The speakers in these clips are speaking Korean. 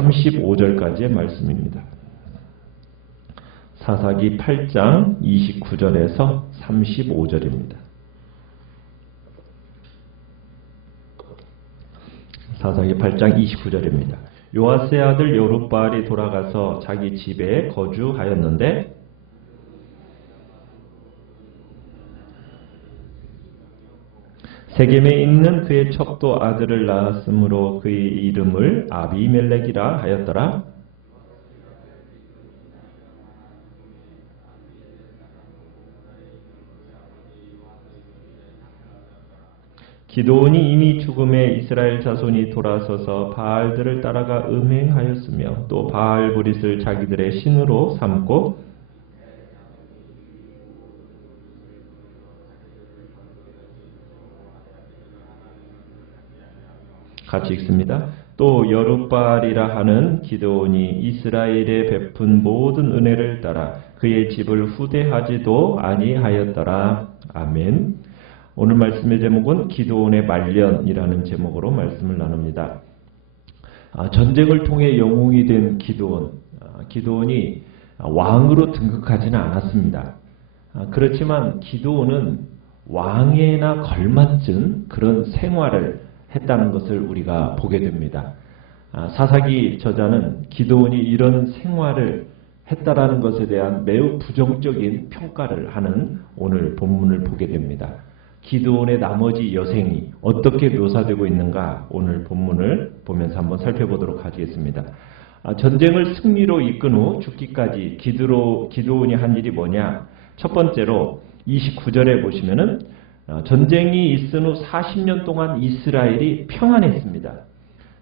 35절까지의 말씀입니다. 사사기 8장 29절에서 35절입니다. 사사기 8장 29절입니다. 요아스의 아들 여룹바알이 돌아가서 자기 집에 거주하였는데 세겜에 있는 그의 첩도 아들을 낳았으므로 그의 이름을 아비멜렉이라 하였더라. 기드온이 이미 죽음에 이스라엘 자손이 돌아서서 바알들을 따라가 음행하였으며 또 바알브릿을 자기들의 신으로 삼고 같이 읽습니다. 또 여룹바알이라 하는 기드온이 이스라엘에 베푼 모든 은혜를 따라 그의 집을 후대하지도 아니하였더라. 아멘. 오늘 말씀의 제목은 기드온의 말년이라는 제목으로 말씀을 나눕니다. 전쟁을 통해 영웅이 된 기드온, 기드온이 왕으로 등극하지는 않았습니다. 그렇지만 기드온은 왕에나 걸맞은 그런 생활을 했다는 것을 우리가 보게 됩니다. 사사기 저자는 기드온이 이런 생활을 했다라는 것에 대한 매우 부정적인 평가를 하는 오늘 본문을 보게 됩니다. 기드온의 나머지 여생이 어떻게 묘사되고 있는가 오늘 본문을 보면서 한번 살펴보도록 하겠습니다. 전쟁을 승리로 이끈 후 죽기까지 기드온이 한 일이 뭐냐? 첫 번째로 29절에 보시면은 전쟁이 있은 후 40년 동안 이스라엘이 평안했습니다.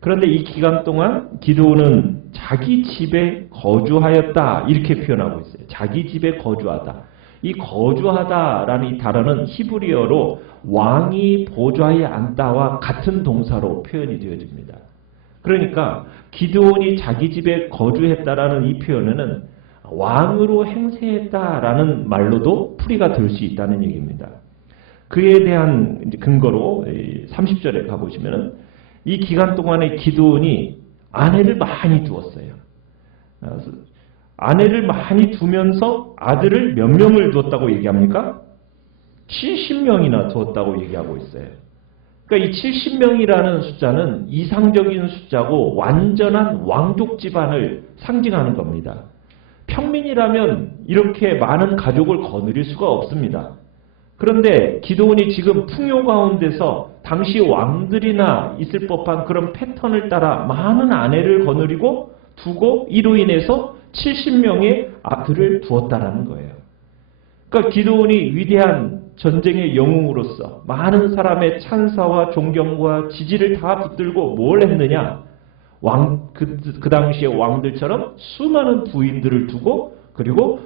그런데 이 기간 동안 기드온은 자기 집에 거주하였다 이렇게 표현하고 있어요. 자기 집에 거주하다. 이 거주하다라는 이 단어는 히브리어로 왕이 보좌에 앉다와 같은 동사로 표현이 되어집니다. 그러니까 기드온이 자기 집에 거주했다라는 이 표현에는 왕으로 행세했다라는 말로도 풀이가 될 수 있다는 얘기입니다. 그에 대한 근거로 30절에 가보시면 이 기간 동안에 기드온이 아내를 많이 두었어요. 아내를 많이 두면서 아들을 몇 명을 두었다고 얘기합니까? 70명이나 두었다고 얘기하고 있어요. 그러니까 이 70명이라는 숫자는 이상적인 숫자고 완전한 왕족 집안을 상징하는 겁니다. 평민이라면 이렇게 많은 가족을 거느릴 수가 없습니다. 그런데 기드온이 지금 풍요 가운데서 당시 왕들이나 있을 법한 그런 패턴을 따라 많은 아내를 거느리고 두고 이로 인해서 70명의 아들을 두었다라는 거예요. 그러니까 기드온이 위대한 전쟁의 영웅으로서 많은 사람의 찬사와 존경과 지지를 다 붙들고 뭘 했느냐? 그 당시의 왕들처럼 수많은 부인들을 두고 그리고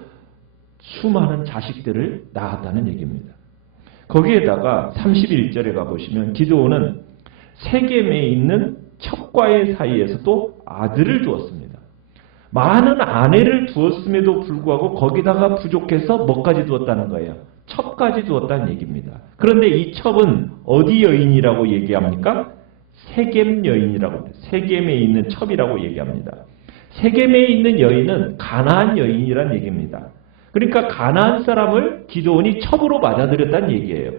수많은 자식들을 낳았다는 얘기입니다. 거기에다가 31절에 가보시면 기드온은 세겜에 있는 첩과의 사이에서도 아들을 두었습니다. 많은 아내를 두었음에도 불구하고 거기다가 부족해서 뭐까지 두었다는 거예요? 첩까지 두었다는 얘기입니다. 그런데 이 첩은 어디 여인이라고 얘기합니까? 세겜 여인이라고 합니다. 세겜에 있는 첩이라고 얘기합니다. 세겜에 있는 여인은 가나안 여인이란 얘기입니다. 그러니까 가나안 사람을 기드온이 첩으로 맞아들였다는 얘기예요.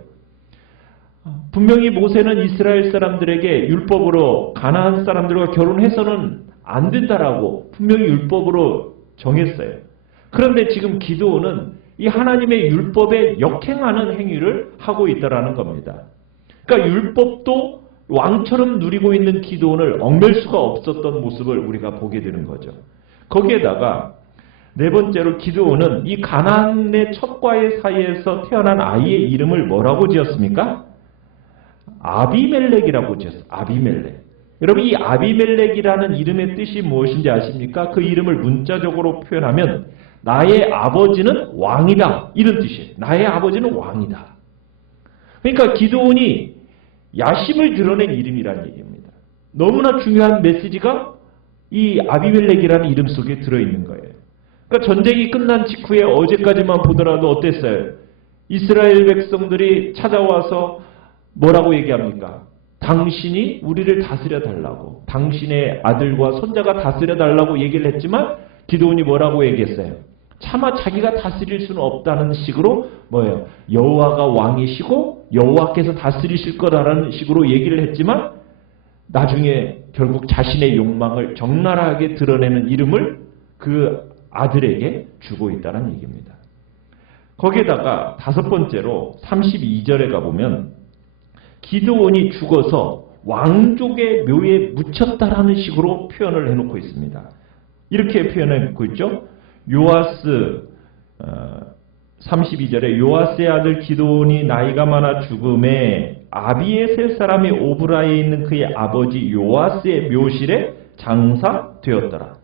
분명히 모세는 이스라엘 사람들에게 율법으로 가나안 사람들과 결혼해서는 안 된다라고 분명히 율법으로 정했어요. 그런데 지금 기드온은 이 하나님의 율법에 역행하는 행위를 하고 있다라는 겁니다. 그러니까 율법도 왕처럼 누리고 있는 기드온을 얽맬 수가 없었던 모습을 우리가 보게 되는 거죠. 거기에다가 네 번째로 기드온은 이 가나안의 첩과의 사이에서 태어난 아이의 이름을 뭐라고 지었습니까? 아비멜렉이라고 지었어요. 아비멜렉. 여러분 이 아비멜렉이라는 이름의 뜻이 무엇인지 아십니까? 그 이름을 문자적으로 표현하면 나의 아버지는 왕이다 이런 뜻이에요. 나의 아버지는 왕이다. 그러니까 기드온이 야심을 드러낸 이름이라는 얘기입니다. 너무나 중요한 메시지가 이 아비멜렉이라는 이름 속에 들어있는 거예요. 그러니까 전쟁이 끝난 직후에 어제까지만 보더라도 어땠어요? 이스라엘 백성들이 찾아와서 뭐라고 얘기합니까? 당신이 우리를 다스려 달라고, 당신의 아들과 손자가 다스려 달라고 얘기를 했지만 기드온이 뭐라고 얘기했어요? 차마 자기가 다스릴 수는 없다는 식으로 뭐예요? 여호와가 왕이시고 여호와께서 다스리실 거라는 식으로 얘기를 했지만 나중에 결국 자신의 욕망을 적나라하게 드러내는 이름을 그 아들에게 주고 있다는 얘기입니다. 거기에다가 다섯 번째로 32절에 가보면 기드온이 죽어서 왕족의 묘에 묻혔다라는 식으로 표현을 해놓고 있습니다. 이렇게 표현해놓고 있죠. 요아스 32절에 요아스의 아들 기드온이 나이가 많아 죽음에 아비에셀 사람이 오브라에 있는 그의 아버지 요아스의 묘실에 장사되었더라.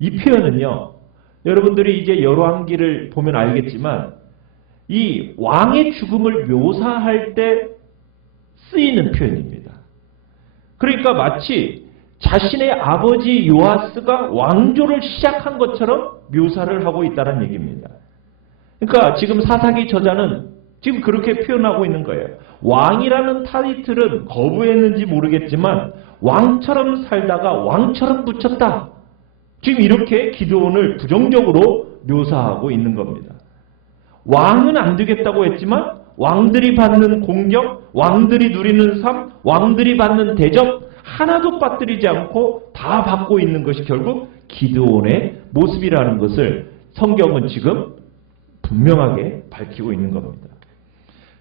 이 표현은요, 여러분들이 이제 열왕기를 보면 알겠지만 이 왕의 죽음을 묘사할 때 쓰이는 표현입니다. 그러니까 마치 자신의 아버지 요아스가 왕조를 시작한 것처럼 묘사를 하고 있다는 얘기입니다. 그러니까 지금 사사기 저자는 지금 그렇게 표현하고 있는 거예요. 왕이라는 타이틀은 거부했는지 모르겠지만 왕처럼 살다가 왕처럼 붙였다. 지금 이렇게 기드온을 부정적으로 묘사하고 있는 겁니다. 왕은 안 되겠다고 했지만 왕들이 받는 공격, 왕들이 누리는 삶, 왕들이 받는 대접 하나도 빠뜨리지 않고 다 받고 있는 것이 결국 기드온의 모습이라는 것을 성경은 지금 분명하게 밝히고 있는 겁니다.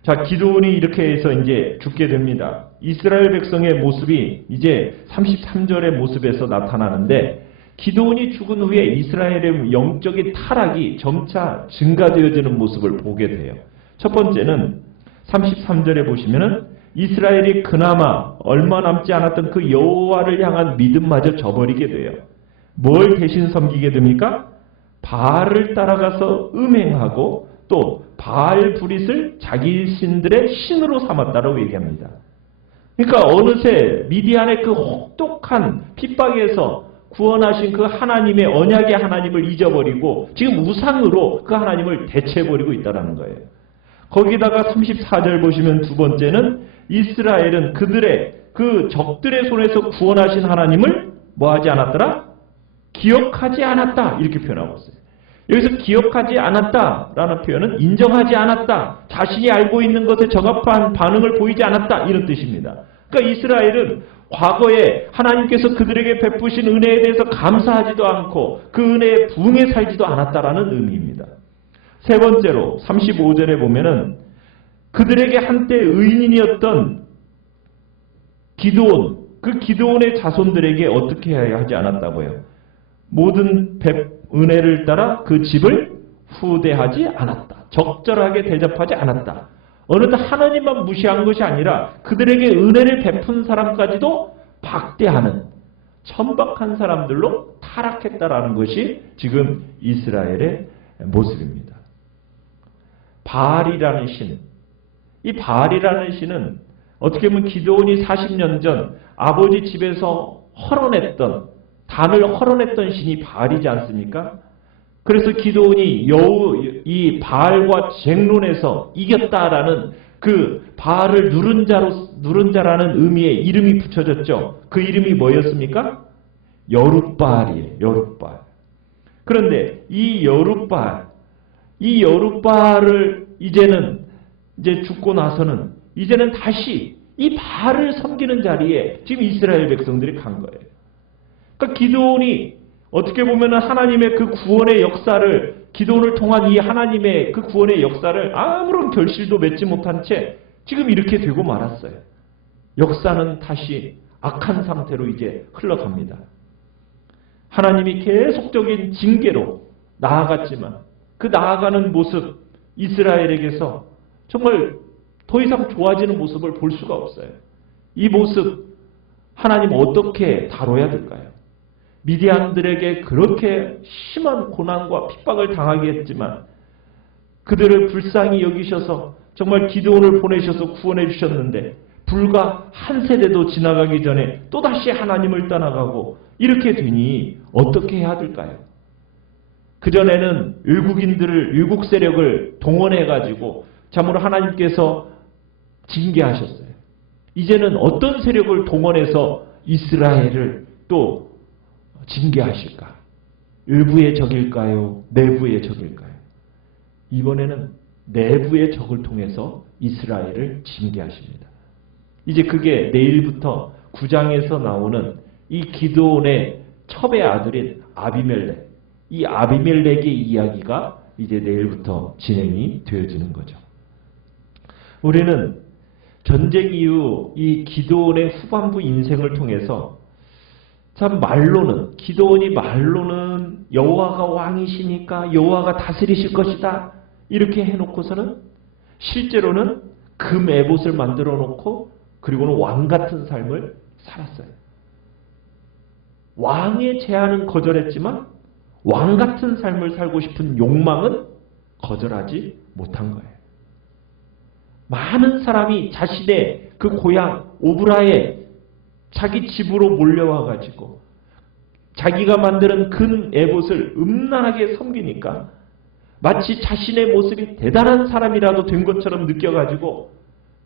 자, 기드온이 이렇게 해서 이제 죽게 됩니다. 이스라엘 백성의 모습이 이제 33절의 모습에서 나타나는데 기드온이 죽은 후에 이스라엘의 영적인 타락이 점차 증가되어지는 모습을 보게 돼요. 첫 번째는 33절에 보시면은 이스라엘이 그나마 얼마 남지 않았던 그 여호와를 향한 믿음마저 저버리게 돼요. 뭘 대신 섬기게 됩니까? 바알을 따라가서 음행하고 또 바알 브릿을 자기 신들의 신으로 삼았다라고 얘기합니다. 그러니까 어느새 미디안의 그 혹독한 핍박에서 구원하신 그 하나님의 언약의 하나님을 잊어버리고 지금 우상으로 그 하나님을 대체해버리고 있다는 거예요. 거기다가 34절 보시면 두 번째는 이스라엘은 그들의 그 적들의 손에서 구원하신 하나님을 뭐하지 않았더라? 기억하지 않았다. 이렇게 표현하고 있어요. 여기서 기억하지 않았다라는 표현은 인정하지 않았다. 자신이 알고 있는 것에 적합한 반응을 보이지 않았다. 이런 뜻입니다. 그러니까 이스라엘은 과거에 하나님께서 그들에게 베푸신 은혜에 대해서 감사하지도 않고 그 은혜에 부응해 살지도 않았다라는 의미입니다. 세 번째로 35절에 보면은 그들에게 한때 의인이었던 기드온, 그 기드온의 자손들에게 어떻게 해야 하지 않았다고요? 모든 은혜를 따라 그 집을 후대하지 않았다. 적절하게 대접하지 않았다. 어느덧 하나님만 무시한 것이 아니라 그들에게 은혜를 베푼 사람까지도 박대하는 천박한 사람들로 타락했다라는 것이 지금 이스라엘의 모습입니다. 바알이라는 신, 이 바알이라는 신은 어떻게 보면 기드온이 40년 전 아버지 집에서 단을 헐어냈던 신이 바알이지 않습니까? 그래서 기드온이 이 바알과 쟁론에서 이겼다라는 그 바알을 누른 자라는 의미의 이름이 붙여졌죠. 그 이름이 뭐였습니까? 여룻바알이에요. 여룻바알. 그런데 이 여룻바알을 이제 죽고 나서는 이제는 다시 이 바알을 섬기는 자리에 지금 이스라엘 백성들이 간 거예요. 그러니까 기드온이 어떻게 보면 하나님의 그 구원의 역사를, 기드온을 통한 이 하나님의 그 구원의 역사를 아무런 결실도 맺지 못한 채 지금 이렇게 되고 말았어요. 역사는 다시 악한 상태로 이제 흘러갑니다. 하나님이 계속적인 징계로 나아갔지만 그 나아가는 모습, 이스라엘에게서 정말 더 이상 좋아지는 모습을 볼 수가 없어요. 이 모습 하나님 어떻게 다뤄야 될까요? 미디안들에게 그렇게 심한 고난과 핍박을 당하게 했지만 그들을 불쌍히 여기셔서 정말 기드온을 보내셔서 구원해 주셨는데 불과 한 세대도 지나가기 전에 또다시 하나님을 떠나가고 이렇게 되니 어떻게 해야 될까요? 그전에는 외국 세력을 동원해 가지고 참으로 하나님께서 징계하셨어요. 이제는 어떤 세력을 동원해서 이스라엘을 또 징계하실까? 외부의 적일까요? 내부의 적일까요? 이번에는 내부의 적을 통해서 이스라엘을 징계하십니다. 이제 그게 내일부터 9장에서 나오는 이 기드온의 첩의 아들인 아비멜렉, 이 아비멜렉의 이야기가 이제 내일부터 진행이 되어지는 거죠. 우리는 전쟁 이후 이 기드온의 후반부 인생을 통해서 참 말로는, 기드온이 말로는 여호와가 왕이시니까 여호와가 다스리실 것이다 이렇게 해놓고서는 실제로는 금 에봇을 만들어 놓고 그리고는 왕 같은 삶을 살았어요. 왕의 제안은 거절했지만 왕 같은 삶을 살고 싶은 욕망은 거절하지 못한 거예요. 많은 사람이 자신의 그 고향 오브라에 자기 집으로 몰려와 가지고 자기가 만드는 금 에봇을 음란하게 섬기니까 마치 자신의 모습이 대단한 사람이라도 된 것처럼 느껴가지고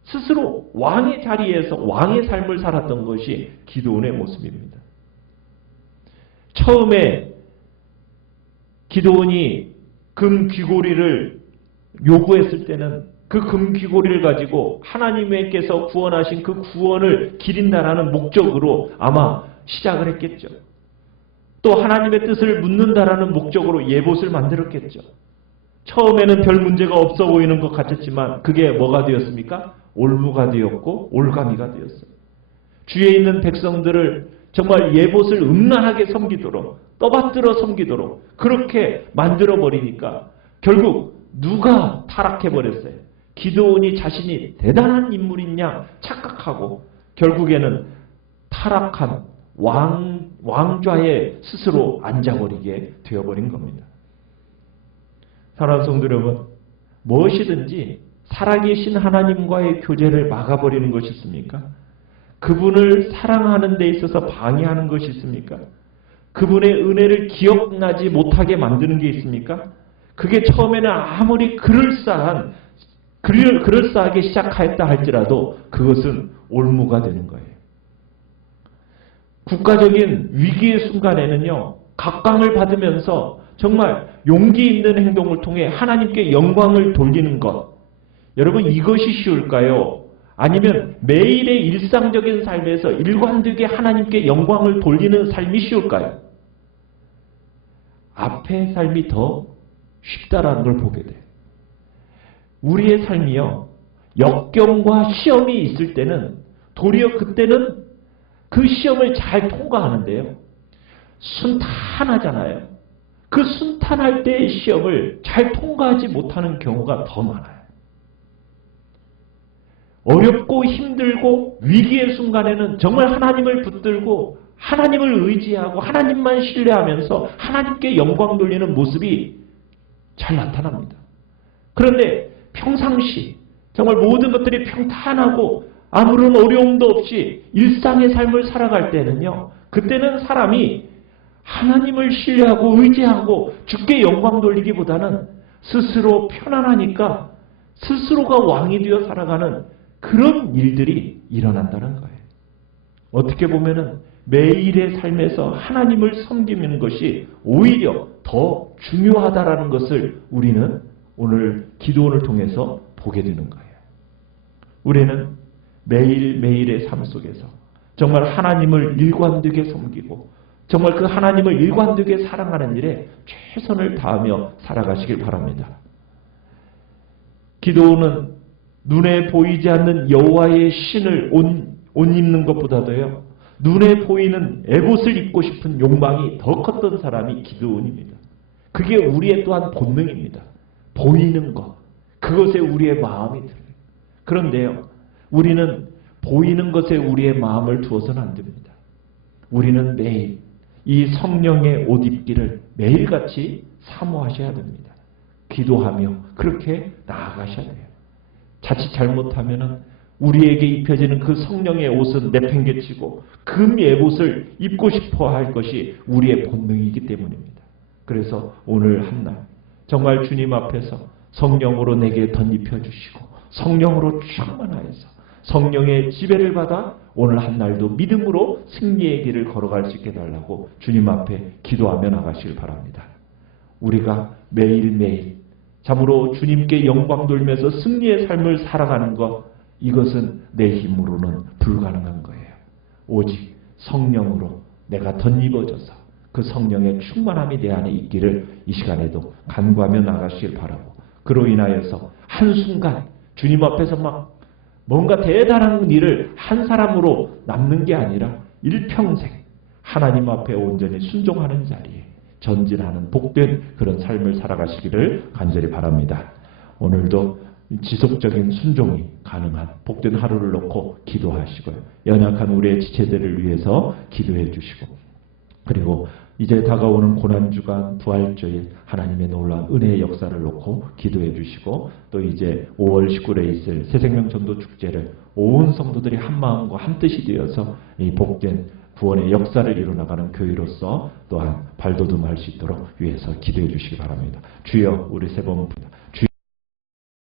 스스로 왕의 자리에서 왕의 삶을 살았던 것이 기드온의 모습입니다. 처음에 기드온이 금 귀고리를 요구했을 때는 그 금 귀고리를 가지고 하나님께서 구원하신 그 구원을 기린다라는 목적으로 아마 시작을 했겠죠. 또 하나님의 뜻을 묻는다라는 목적으로 예봇을 만들었겠죠. 처음에는 별 문제가 없어 보이는 것 같았지만 그게 뭐가 되었습니까? 올무가 되었고 올가미가 되었어요. 주위에 있는 백성들을 정말 예봇을 음란하게 섬기도록 떠받들어 섬기도록 그렇게 만들어버리니까 결국 누가 타락해버렸어요? 기드온이 자신이 대단한 인물인 양 착각하고 결국에는 타락한 왕좌에 스스로 앉아버리게 되어버린 겁니다. 사랑하는 성도 여러분, 무엇이든지 살아계신 하나님과의 교제를 막아버리는 것이 있습니까? 그분을 사랑하는 데 있어서 방해하는 것이 있습니까? 그분의 은혜를 기억나지 못하게 만드는 게 있습니까? 그게 처음에는 아무리 그럴싸하게 시작하였다 할지라도 그것은 올무가 되는 거예요. 국가적인 위기의 순간에는요, 각광을 받으면서 정말 용기 있는 행동을 통해 하나님께 영광을 돌리는 것. 여러분, 이것이 쉬울까요? 아니면 매일의 일상적인 삶에서 일관되게 하나님께 영광을 돌리는 삶이 쉬울까요? 앞의 삶이 더 쉽다라는 걸 보게 돼요. 우리의 삶이요, 역경과 시험이 있을 때는 도리어 그때는 그 시험을 잘 통과하는데요, 순탄하잖아요. 그 순탄할 때의 시험을 잘 통과하지 못하는 경우가 더 많아요. 어렵고 힘들고 위기의 순간에는 정말 하나님을 붙들고 하나님을 의지하고 하나님만 신뢰하면서 하나님께 영광 돌리는 모습이 잘 나타납니다. 그런데 평상시 정말 모든 것들이 평탄하고 아무런 어려움도 없이 일상의 삶을 살아갈 때는요, 그때는 사람이 하나님을 신뢰하고 의지하고 주께 영광 돌리기보다는 스스로 편안하니까 스스로가 왕이 되어 살아가는 그런 일들이 일어난다는 거예요. 어떻게 보면은 매일의 삶에서 하나님을 섬기는 것이 오히려 더 중요하다라는 것을 우리는 오늘 기도원을 통해서 보게 되는 거예요. 우리는 매일매일의 삶 속에서 정말 하나님을 일관되게 섬기고 정말 그 하나님을 일관되게 사랑하는 일에 최선을 다하며 살아가시길 바랍니다. 기도는 눈에 보이지 않는 여호와의 신을 옷 입는 것보다도요, 눈에 보이는 에봇을 입고 싶은 욕망이 더 컸던 사람이 기드온입니다. 그게 우리의 또한 본능입니다. 보이는 것, 그것에 우리의 마음이 들어요. 그런데요, 우리는 보이는 것에 우리의 마음을 두어서는 안 됩니다. 우리는 매일 이 성령의 옷 입기를 매일같이 사모하셔야 됩니다. 기도하며 그렇게 나아가셔야 돼요. 자칫 잘못하면은 우리에게 입혀지는 그 성령의 옷은 내팽개치고 금 에봇을 입고 싶어 할 것이 우리의 본능이기 때문입니다. 그래서 오늘 한날 정말 주님 앞에서 성령으로 내게 덧입혀 주시고 성령으로 충만하여서 성령의 지배를 받아 오늘 한 날도 믿음으로 승리의 길을 걸어갈 수 있게 해달라고 주님 앞에 기도하며 나가시길 바랍니다. 우리가 매일매일 참으로 주님께 영광 돌면서 승리의 삶을 살아가는 것, 이것은 내 힘으로는 불가능한 거예요. 오직 성령으로 내가 덧입어져서 그 성령의 충만함이 내 안에 있기를 이 시간에도 간구하며 나가시길 바라고, 그로 인하여서 한순간 주님 앞에서 막 뭔가 대단한 일을 한 사람으로 남는 게 아니라 일평생 하나님 앞에 온전히 순종하는 자리에 전진하는 복된 그런 삶을 살아가시기를 간절히 바랍니다. 오늘도 지속적인 순종이 가능한 복된 하루를 놓고 기도하시고요. 연약한 우리의 지체들을 위해서 기도해 주시고, 그리고 이제 다가오는 고난주간 부활주일 하나님의 놀라운 은혜의 역사를 놓고 기도해 주시고, 또 이제 5월 19일에 있을 새생명 전도 축제를 온 성도들이 한 마음과 한 뜻이 되어서 이 복된 구원의 역사를 이루어나가는 교회로서 또한 발돋움할 수 있도록 위해서 기도해 주시기 바랍니다. 주여, 우리 세 번